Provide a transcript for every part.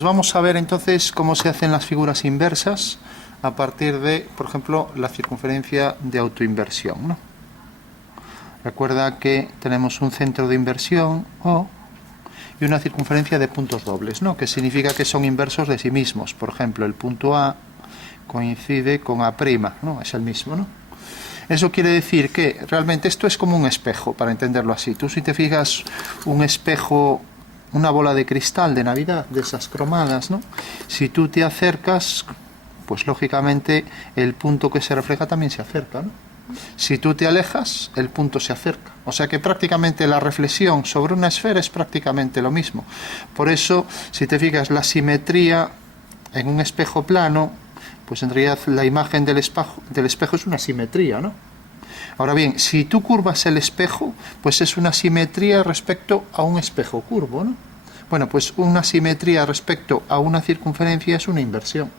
Vamos a ver entonces cómo se hacen las figuras inversas a partir de, por ejemplo, la circunferencia de autoinversión, ¿no? Recuerda que tenemos un centro de inversión O y una circunferencia de puntos dobles, ¿no? Que significa que son inversos de sí mismos. Por ejemplo, el punto A coincide con A', ¿no? Es el mismo, ¿no? Eso quiere decir que realmente esto es como un espejo, para entenderlo así. Tú, si te fijas, un espejo, una bola de cristal de Navidad, de esas cromadas, ¿no? Si tú te acercas, pues lógicamente el punto que se refleja también se acerca, ¿no? Si tú te alejas, el punto se acerca. O sea que prácticamente la reflexión sobre una esfera es prácticamente lo mismo. Por eso, si te fijas, la simetría en un espejo plano, pues en realidad la imagen del espejo es una simetría, ¿no? Ahora bien, si tú curvas el espejo, pues es una simetría respecto a un espejo curvo, ¿no? Bueno, pues una simetría respecto a una circunferencia es una inversión.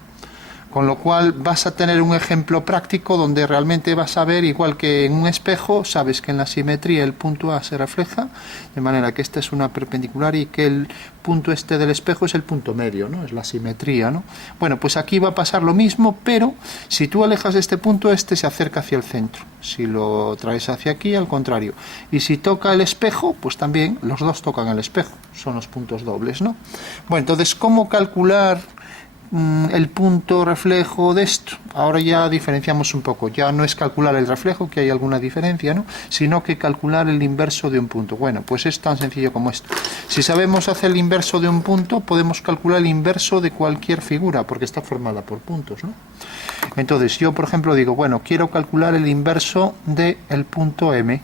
Con lo cual vas a tener un ejemplo práctico donde realmente vas a ver, igual que en un espejo, sabes que en la simetría el punto A se refleja, de manera que esta es una perpendicular y que el punto este del espejo es el punto medio, ¿no? Es la simetría, ¿no? Bueno, pues aquí va a pasar lo mismo, pero si tú alejas este punto, este se acerca hacia el centro. Si lo traes hacia aquí, al contrario. Y si toca el espejo, pues también los dos tocan el espejo. Son los puntos dobles, ¿no? Bueno, entonces, ¿cómo calcular el punto reflejo de esto? Ahora ya diferenciamos un poco, ya no es calcular el reflejo, que hay alguna diferencia, ¿no? Sino que calcular el inverso de un punto. Bueno, pues es tan sencillo como esto. Si sabemos hacer el inverso de un punto, podemos calcular el inverso de cualquier figura, porque está formada por puntos, ¿no? Entonces yo, por ejemplo, digo, bueno, quiero calcular el inverso del punto M.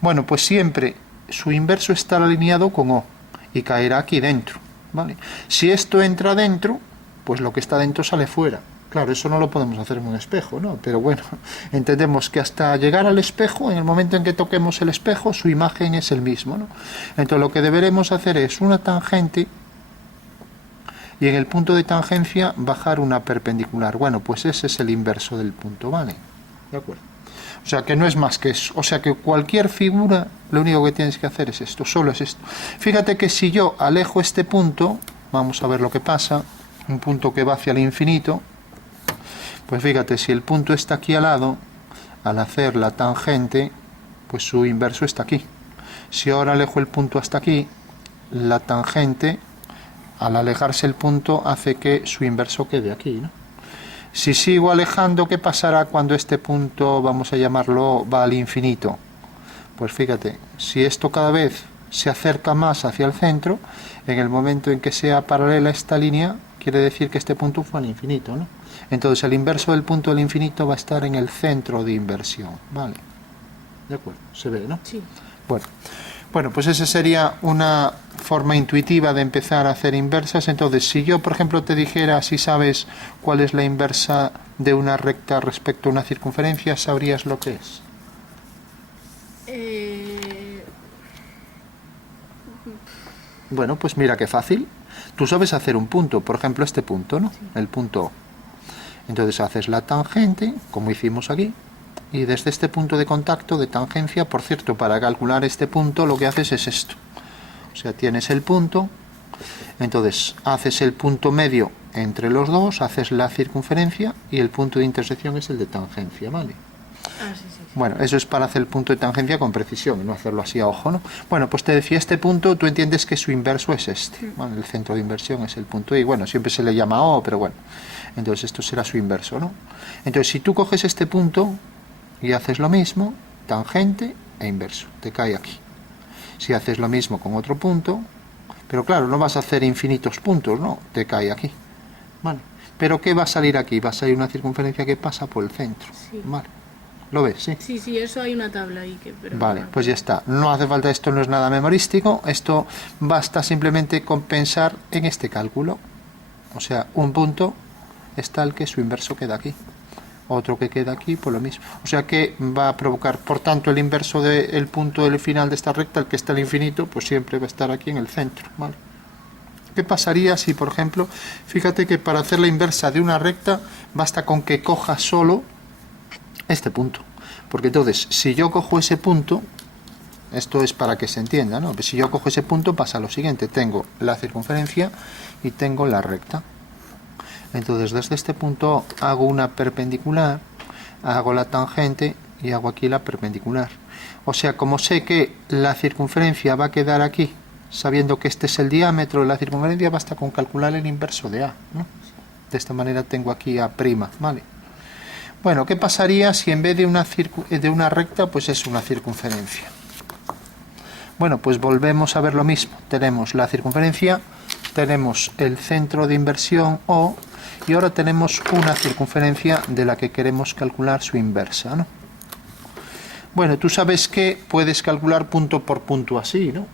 Bueno, pues siempre su inverso estará alineado con O y caerá aquí dentro, ¿vale? Si esto entra dentro, pues lo que está dentro sale fuera. Claro, eso no lo podemos hacer en un espejo, ¿no? Pero bueno, entendemos que hasta llegar al espejo, en el momento en que toquemos el espejo, su imagen es el mismo, ¿no? Entonces lo que deberemos hacer es una tangente y en el punto de tangencia bajar una perpendicular. Bueno, pues ese es el inverso del punto, ¿vale? De acuerdo. O sea que no es más que eso. O sea que cualquier figura, lo único que tienes que hacer es esto, solo es esto. Fíjate que si yo alejo este punto, vamos a ver lo que pasa. Un punto que va hacia el infinito, pues fíjate, si el punto está aquí al lado, al hacer la tangente, pues su inverso está aquí. Si ahora alejo el punto hasta aquí, la tangente, al alejarse el punto, hace que su inverso quede aquí, ¿no? Si sigo alejando, ¿qué pasará cuando este punto, vamos a llamarlo, va al infinito? Pues fíjate, si esto cada vez se acerca más hacia el centro, en el momento en que sea paralela esta línea, quiere decir que este punto fue al infinito, ¿no? Entonces el inverso del punto del infinito va a estar en el centro de inversión, ¿vale? De acuerdo, se ve, ¿no? Sí. Bueno, pues esa sería una forma intuitiva de empezar a hacer inversas. Entonces, si yo, por ejemplo, te dijera, si sabes cuál es la inversa de una recta respecto a una circunferencia, ¿sabrías lo que es? Bueno, pues mira qué fácil. Tú sabes hacer un punto, por ejemplo este punto, ¿no? Sí. El punto O. Entonces haces la tangente, como hicimos aquí, y desde este punto de contacto, de tangencia, por cierto, para calcular este punto lo que haces es esto. O sea, tienes el punto, entonces haces el punto medio entre los dos, haces la circunferencia y el punto de intersección es el de tangencia, ¿vale? Sí. Bueno, eso es para hacer el punto de tangencia con precisión, no hacerlo así a ojo, ¿no? Bueno, pues te decía, este punto, tú entiendes que su inverso es este. Bueno, el centro de inversión es el punto I. Bueno, siempre se le llama O, pero bueno. Entonces esto será su inverso, ¿no? Entonces, si tú coges este punto y haces lo mismo, tangente e inverso, te cae aquí. Si haces lo mismo con otro punto, pero claro, no vas a hacer infinitos puntos, ¿no? Te cae aquí. Vale. Pero ¿qué va a salir aquí? Va a salir una circunferencia que pasa por el centro. Sí. Vale. ¿Lo ves? Sí. Sí, eso hay una tabla ahí que... Pero vale, pues ya está. No hace falta, esto no es nada memorístico. Esto basta simplemente con pensar en este cálculo. O sea, un punto es tal que su inverso queda aquí. Otro que queda aquí, pues lo mismo. O sea que va a provocar, por tanto, el inverso del punto del final de esta recta, el que está al infinito, pues siempre va a estar aquí en el centro, ¿vale? ¿Qué pasaría si, por ejemplo, fíjate que para hacer la inversa de una recta basta con que coja solo este punto? Porque entonces, si yo cojo ese punto, Esto es para que se entienda, ¿no? Pues si yo cojo ese punto pasa lo siguiente, tengo la circunferencia y tengo la recta. Entonces desde este punto hago una perpendicular, hago la tangente y hago aquí la perpendicular. O sea, como sé que la circunferencia va a quedar aquí, sabiendo que este es el diámetro de la circunferencia, basta con calcular el inverso de A, ¿no? De esta manera tengo aquí A', ¿vale? Bueno, ¿qué pasaría si en vez de una recta, pues es una circunferencia? Bueno, pues volvemos a ver lo mismo. Tenemos la circunferencia, tenemos el centro de inversión O, y ahora tenemos una circunferencia de la que queremos calcular su inversa, ¿no? Bueno, tú sabes que puedes calcular punto por punto así, ¿no?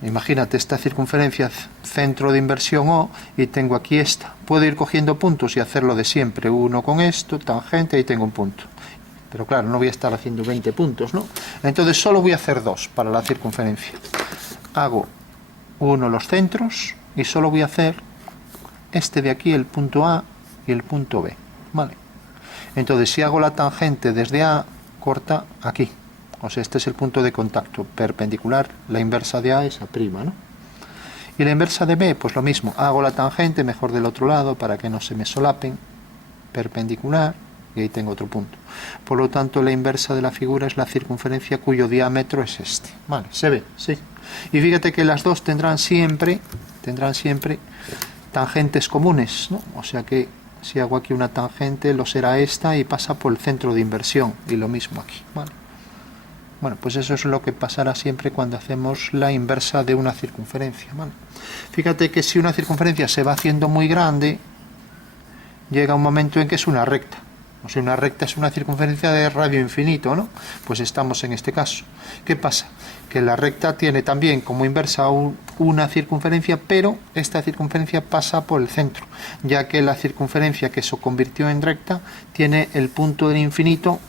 Imagínate esta circunferencia centro de inversión O y tengo aquí esta. Puedo ir cogiendo puntos y hacerlo de siempre. Uno con esto, tangente, y tengo un punto. Pero claro, no voy a estar haciendo 20 puntos, ¿no? Entonces solo voy a hacer 2 para la circunferencia. Hago uno los centros y solo voy a hacer este de aquí, el punto A y el punto B, ¿vale? Entonces si hago la tangente desde A, corta aquí. O sea, este es el punto de contacto perpendicular, la inversa de A es A', ¿no? Y la inversa de B, pues lo mismo, hago la tangente mejor del otro lado para que no se me solapen, perpendicular, y ahí tengo otro punto. Por lo tanto, la inversa de la figura es la circunferencia cuyo diámetro es este. Vale, ¿se ve? Sí. Y fíjate que las dos tendrán siempre tangentes comunes, ¿no? O sea que si hago aquí una tangente, lo será esta y pasa por el centro de inversión, y lo mismo aquí, ¿vale? Bueno, pues eso es lo que pasará siempre cuando hacemos la inversa de una circunferencia, ¿vale? Fíjate que si una circunferencia se va haciendo muy grande, llega un momento en que es una recta. O sea, una recta es una circunferencia de radio infinito, ¿no? Pues estamos en este caso. ¿Qué pasa? Que la recta tiene también como inversa una circunferencia, pero esta circunferencia pasa por el centro, ya que la circunferencia que se convirtió en recta tiene el punto del infinito,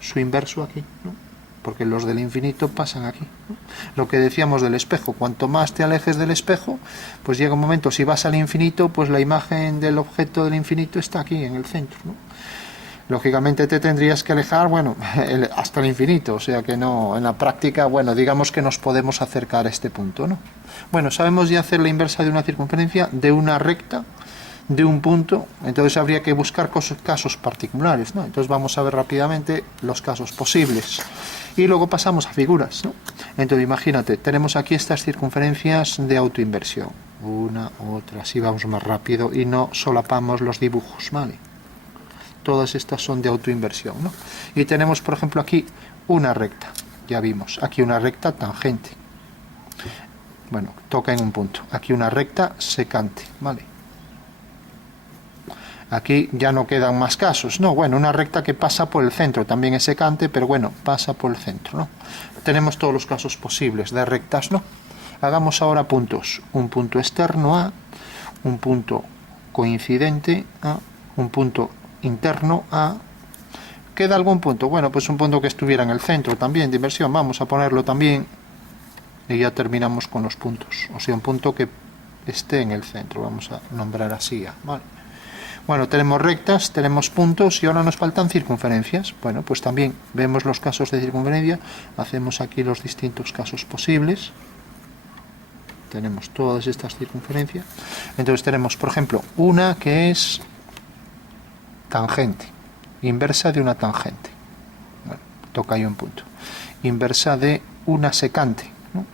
su inverso aquí, ¿no? Porque los del infinito pasan aquí, ¿no? Lo que decíamos del espejo, cuanto más te alejes del espejo, pues llega un momento, si vas al infinito, pues la imagen del objeto del infinito está aquí, en el centro, ¿no? Lógicamente te tendrías que alejar, bueno, hasta el infinito, o sea que no, en la práctica, bueno, digamos que nos podemos acercar a este punto, ¿no? Bueno, sabemos ya hacer la inversa de una circunferencia, de una recta, de un punto, entonces habría que buscar casos particulares, ¿no? Entonces vamos a ver rápidamente los casos posibles. Y luego pasamos a figuras, ¿no? Entonces imagínate, tenemos aquí estas circunferencias de autoinversión. Una, otra, así vamos más rápido y no solapamos los dibujos, ¿vale? Todas estas son de autoinversión, ¿no? Y tenemos, por ejemplo, aquí una recta. Ya vimos, aquí una recta tangente. Bueno, toca en un punto. Aquí una recta secante, ¿vale? Aquí ya no quedan más casos, ¿no? Bueno, una recta que pasa por el centro, también es secante, pero bueno, pasa por el centro, ¿no? Tenemos todos los casos posibles de rectas, ¿no? Hagamos ahora puntos. Un punto externo A, un punto coincidente A, un punto interno A. ¿Queda algún punto? Bueno, pues un punto que estuviera en el centro también de inversión, vamos a ponerlo también y ya terminamos con los puntos. O sea, un punto que esté en el centro, vamos a nombrar así A, ¿vale? Bueno, tenemos rectas, tenemos puntos y ahora nos faltan circunferencias. Bueno, pues también vemos los casos de circunferencia, hacemos aquí los distintos casos posibles. Tenemos todas estas circunferencias. Entonces tenemos, por ejemplo, una que es tangente, inversa de una tangente. Bueno, toca ahí un punto. Inversa de una secante, ¿no?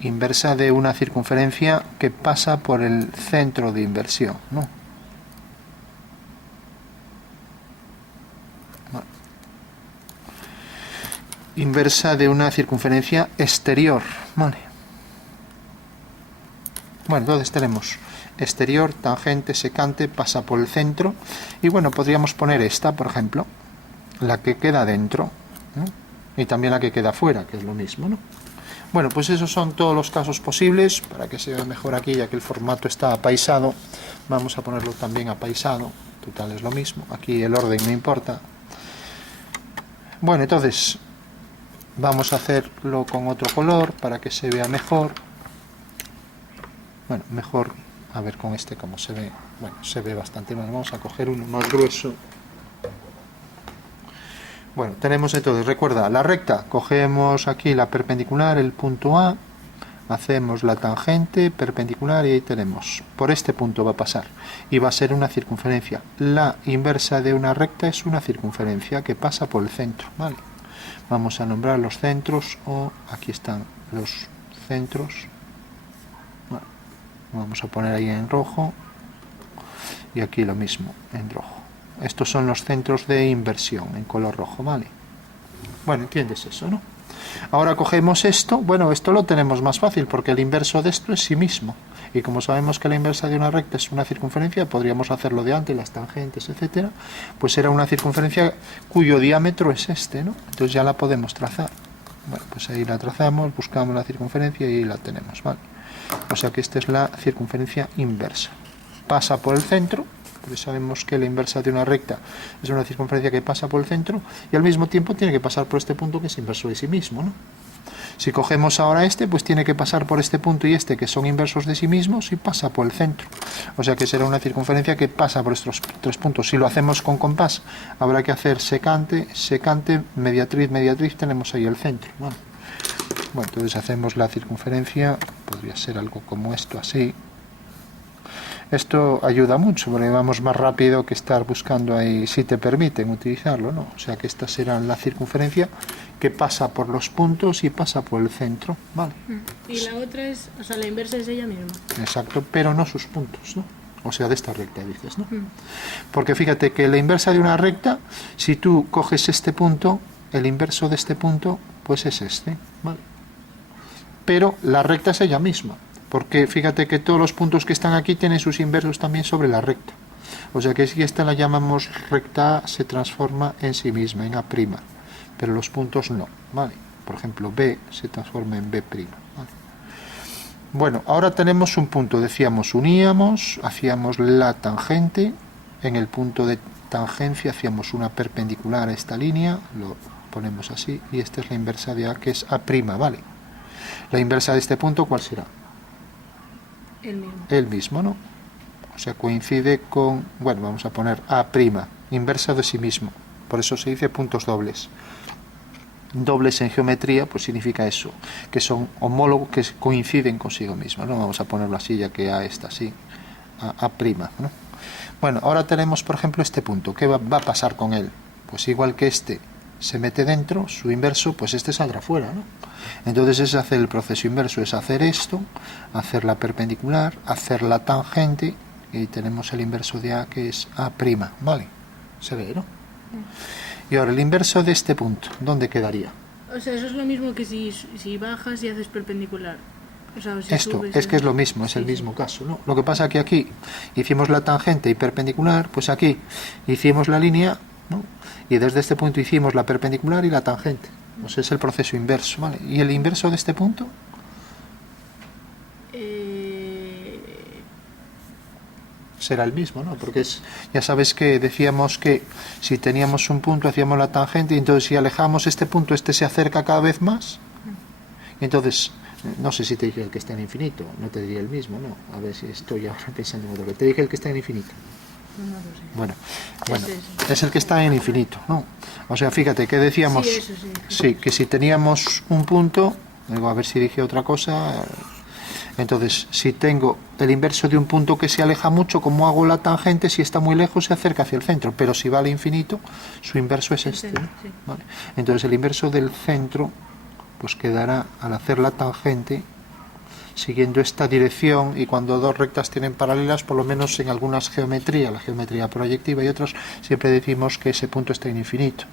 Inversa de una circunferencia que pasa por el centro de inversión, ¿no? Bueno. Inversa de una circunferencia exterior, ¿vale? Bueno, entonces tenemos exterior, tangente, secante, pasa por el centro y bueno, podríamos poner esta, por ejemplo, la que queda dentro, ¿no? Y también la que queda fuera, que es lo mismo, ¿no? Bueno, pues esos son todos los casos posibles. Para que se vea mejor aquí, ya que el formato está apaisado, vamos a ponerlo también apaisado. Total, es lo mismo. Aquí el orden no importa. Bueno, entonces vamos a hacerlo con otro color para que se vea mejor. Bueno, mejor, a ver con este cómo se ve. Bueno, se ve bastante mal. Vamos a coger uno más grueso. Bueno, tenemos entonces, recuerda, la recta, cogemos aquí la perpendicular, el punto A, hacemos la tangente perpendicular y ahí tenemos, por este punto va a pasar y va a ser una circunferencia. La inversa de una recta es una circunferencia que pasa por el centro, ¿vale? Vamos a nombrar los centros, o aquí están los centros. Bueno, vamos a poner ahí en rojo y aquí lo mismo, en rojo. Estos son los centros de inversión en color rojo, ¿vale? Bueno, entiendes eso, ¿no? Ahora cogemos esto, bueno, esto lo tenemos más fácil porque el inverso de esto es sí mismo. Y como sabemos que la inversa de una recta es una circunferencia, podríamos hacerlo de antes, las tangentes, etcétera, pues será una circunferencia cuyo diámetro es este, ¿no? Entonces ya la podemos trazar. Bueno, pues ahí la trazamos, buscamos la circunferencia y ahí la tenemos, ¿vale? O sea que esta es la circunferencia inversa. Pasa por el centro, porque sabemos que la inversa de una recta es una circunferencia que pasa por el centro y al mismo tiempo tiene que pasar por este punto que es inverso de sí mismo, ¿no? Si cogemos ahora este, pues tiene que pasar por este punto y este que son inversos de sí mismos y pasa por el centro. O sea que será una circunferencia que pasa por estos tres puntos. Si lo hacemos con compás, habrá que hacer secante, secante, mediatriz, mediatriz, tenemos ahí el centro, ¿vale? Bueno, entonces hacemos la circunferencia, podría ser algo como esto, así. Esto ayuda mucho, porque vamos más rápido que estar buscando ahí, si te permiten utilizarlo, ¿no? O sea que esta será la circunferencia que pasa por los puntos y pasa por el centro, ¿vale? Y la otra es, o sea, la inversa es ella misma. Exacto, pero no sus puntos, ¿no? O sea, de esta recta, dices, ¿no? Porque fíjate que la inversa de una recta, si tú coges este punto, el inverso de este punto, pues es este, ¿vale? Pero la recta es ella misma. Porque fíjate que todos los puntos que están aquí tienen sus inversos también sobre la recta. O sea que si esta la llamamos recta A, se transforma en sí misma, en A', pero los puntos no, ¿vale? Por ejemplo, B se transforma en B', ¿vale? Bueno, ahora tenemos un punto, decíamos, uníamos, hacíamos la tangente, en el punto de tangencia hacíamos una perpendicular a esta línea, lo ponemos así, y esta es la inversa de A, que es A', ¿vale? La inversa de este punto, ¿cuál será? El mismo, ¿no? O sea, coincide con, bueno, vamos a poner A', inversa de sí mismo. Por eso se dice puntos dobles. Dobles en geometría, pues significa eso, que son homólogos, que coinciden consigo mismo, ¿no? Vamos a ponerlo así, ya que A está así, A', ¿no? Bueno, ahora tenemos, por ejemplo, este punto. ¿Qué va a pasar con él? Pues igual que este se mete dentro, su inverso, pues este saldrá fuera, ¿no? Entonces es hacer el proceso inverso, es hacer esto, hacer la perpendicular, hacer la tangente, y tenemos el inverso de A, que es A', ¿vale? Se ve, ¿no? Y ahora el inverso de este punto, ¿dónde quedaría? O sea, eso es lo mismo que si bajas y haces perpendicular. O sea, si Esto, subes, es que es lo mismo, es el mismo caso, ¿no? Lo que pasa que aquí hicimos la tangente y perpendicular, pues aquí hicimos la línea, ¿no? Y desde este punto hicimos la perpendicular y la tangente. Pues es el proceso inverso, ¿vale? ¿Y el inverso de este punto? Será el mismo, ¿no? Porque es, ya sabes que decíamos que si teníamos un punto hacíamos la tangente y entonces si alejamos este punto, este se acerca cada vez más. Y entonces, no sé si te dije el que está en infinito, no te diría el mismo, ¿no? A ver si estoy ahora pensando en otro. ¿Te dije el que está en infinito? No lo sé. Bueno, es el que está en infinito, ¿no? O sea, fíjate que decíamos, Sí, eso sí. sí, que si teníamos un punto, luego a ver si dije otra cosa, entonces si tengo el inverso de un punto que se aleja mucho, como hago la tangente, si está muy lejos se acerca hacia el centro, pero si va al infinito, su inverso es este, ¿no? Sí. ¿Vale? Entonces el inverso del centro, pues quedará al hacer la tangente, siguiendo esta dirección, y cuando dos rectas tienen paralelas, por lo menos en algunas geometrías, la geometría proyectiva y otras, siempre decimos que ese punto está en infinito.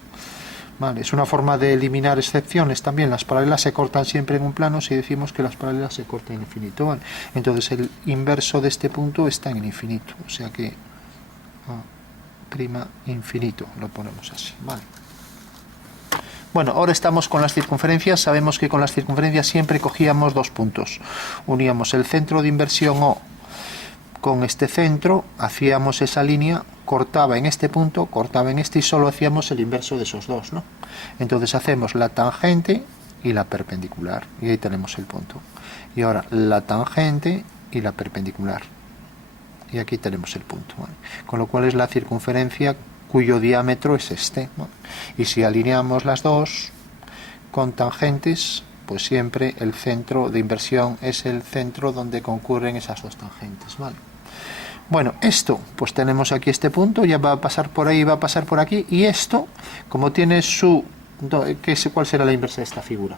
Vale, es una forma de eliminar excepciones también. Las paralelas se cortan siempre en un plano si decimos que las paralelas se cortan en infinito. Vale. Entonces el inverso de este punto está en infinito, o sea que A' infinito, lo ponemos así. Vale. Bueno, ahora estamos con las circunferencias. Sabemos que con las circunferencias siempre cogíamos dos puntos. Uníamos el centro de inversión O con este centro, hacíamos esa línea, cortaba en este punto, cortaba en este y solo hacíamos el inverso de esos dos, ¿no? Entonces hacemos la tangente y la perpendicular y ahí tenemos el punto. Y ahora la tangente y la perpendicular y aquí tenemos el punto, ¿vale? Con lo cual es la circunferencia cuyo diámetro es este, ¿no? Y si alineamos las dos con tangentes, pues siempre el centro de inversión es el centro donde concurren esas dos tangentes, ¿vale? Bueno, esto, pues tenemos aquí este punto, ya va a pasar por ahí, va a pasar por aquí, y esto, como tiene su... ¿Cuál será la inversa de esta figura?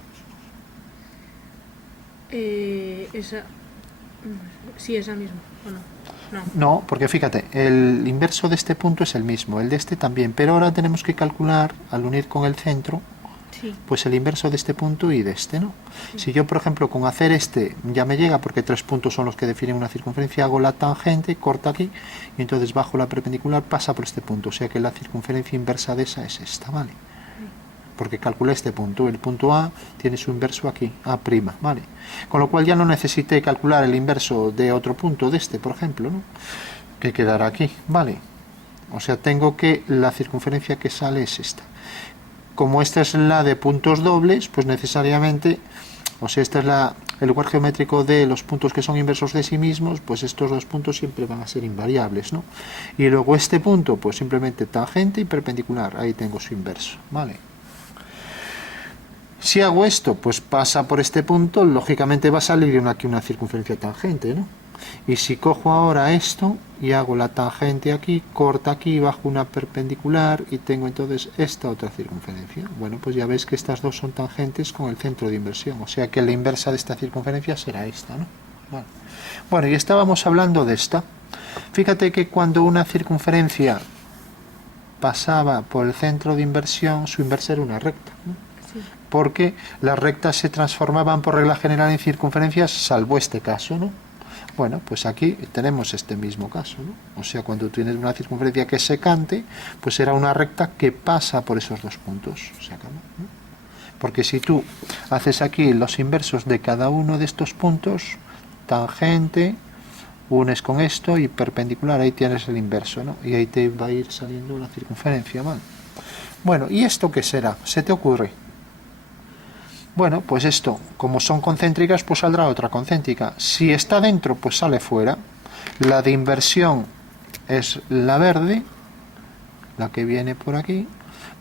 Esa... Sí, esa misma, ¿o no? No. No, porque fíjate, el inverso de este punto es el mismo, el de este también, pero ahora tenemos que calcular, al unir con el centro, Sí. pues el inverso de este punto y de este, ¿no? Sí. Si yo, por ejemplo, con hacer este ya me llega, porque 3 puntos son los que definen una circunferencia, hago la tangente, corta aquí, y entonces bajo la perpendicular, pasa por este punto, o sea que la circunferencia inversa de esa es esta, ¿vale? Porque calculé este punto, el punto A tiene su inverso aquí, A', ¿vale? Con lo cual ya no necesité calcular el inverso de otro punto, de este, por ejemplo, ¿no? Que quedará aquí, ¿vale? O sea, tengo que la circunferencia que sale es esta. Como esta es la de puntos dobles, pues necesariamente, o sea, esta es el lugar geométrico de los puntos que son inversos de sí mismos, pues estos dos puntos siempre van a ser invariables, ¿no? Y luego este punto, pues simplemente tangente y perpendicular, ahí tengo su inverso, ¿vale? Si hago esto, pues pasa por este punto, lógicamente va a salir aquí una circunferencia tangente, ¿no? Y si cojo ahora esto y hago la tangente aquí, corta aquí, bajo una perpendicular y tengo entonces esta otra circunferencia. Bueno, pues ya veis que estas dos son tangentes con el centro de inversión, o sea que la inversa de esta circunferencia será esta, ¿no? Vale. Bueno, y estábamos hablando de esta. Fíjate que cuando una circunferencia pasaba por el centro de inversión, su inversa era una recta, ¿no? Sí. Porque las rectas se transformaban por regla general en circunferencias, salvo este caso, ¿no? Bueno, pues aquí tenemos este mismo caso, ¿no? O sea, cuando tienes una circunferencia que es secante, pues será una recta que pasa por esos dos puntos. Se acabó, ¿no? Porque si tú haces aquí los inversos de cada uno de estos puntos, tangente, unes con esto y perpendicular, ahí tienes el inverso, ¿no? Y ahí te va a ir saliendo la circunferencia, ¿vale? Bueno, ¿y esto qué será? ¿Se te ocurre? Bueno, pues esto, como son concéntricas, pues saldrá otra concéntrica. Si está dentro, pues sale fuera. La de inversión es la verde, la que viene por aquí.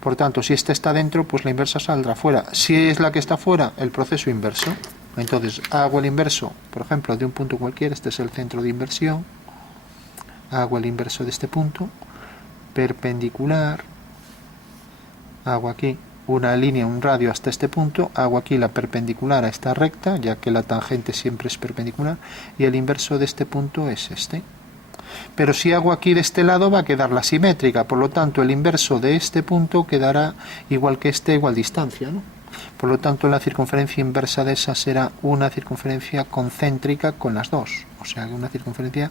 Por tanto, si esta está dentro, pues la inversa saldrá fuera. Si es la que está fuera, el proceso inverso. Entonces, hago el inverso, por ejemplo, de un punto cualquiera. Este es el centro de inversión. Hago el inverso de este punto. Perpendicular. Hago aquí una línea, un radio hasta este punto, hago aquí la perpendicular a esta recta, ya que la tangente siempre es perpendicular, y el inverso de este punto es este. Pero si hago aquí de este lado va a quedar la simétrica, por lo tanto el inverso de este punto quedará igual que este, igual distancia, ¿no? Por lo tanto la circunferencia inversa de esa será una circunferencia concéntrica con las dos, o sea, una circunferencia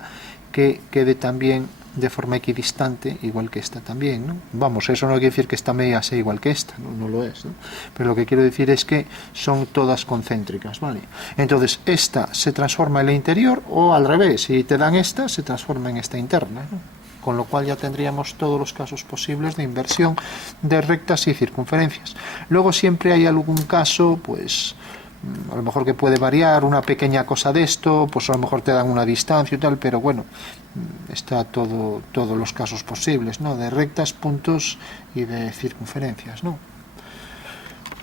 que quede también de forma equidistante, igual que esta también, ¿no? Vamos, eso no quiere decir que esta media sea igual que esta, no lo es, ¿no? Pero lo que quiero decir es que son todas concéntricas, ¿vale? Entonces, esta se transforma en la interior, o al revés, si te dan esta, se transforma en esta interna, ¿no? Con lo cual ya tendríamos todos los casos posibles de inversión de rectas y circunferencias. Luego siempre hay algún caso, pues a lo mejor que puede variar, una pequeña cosa de esto, pues a lo mejor te dan una distancia y tal, pero bueno, está todos los casos posibles, ¿no? De rectas, puntos y de circunferencias, ¿no?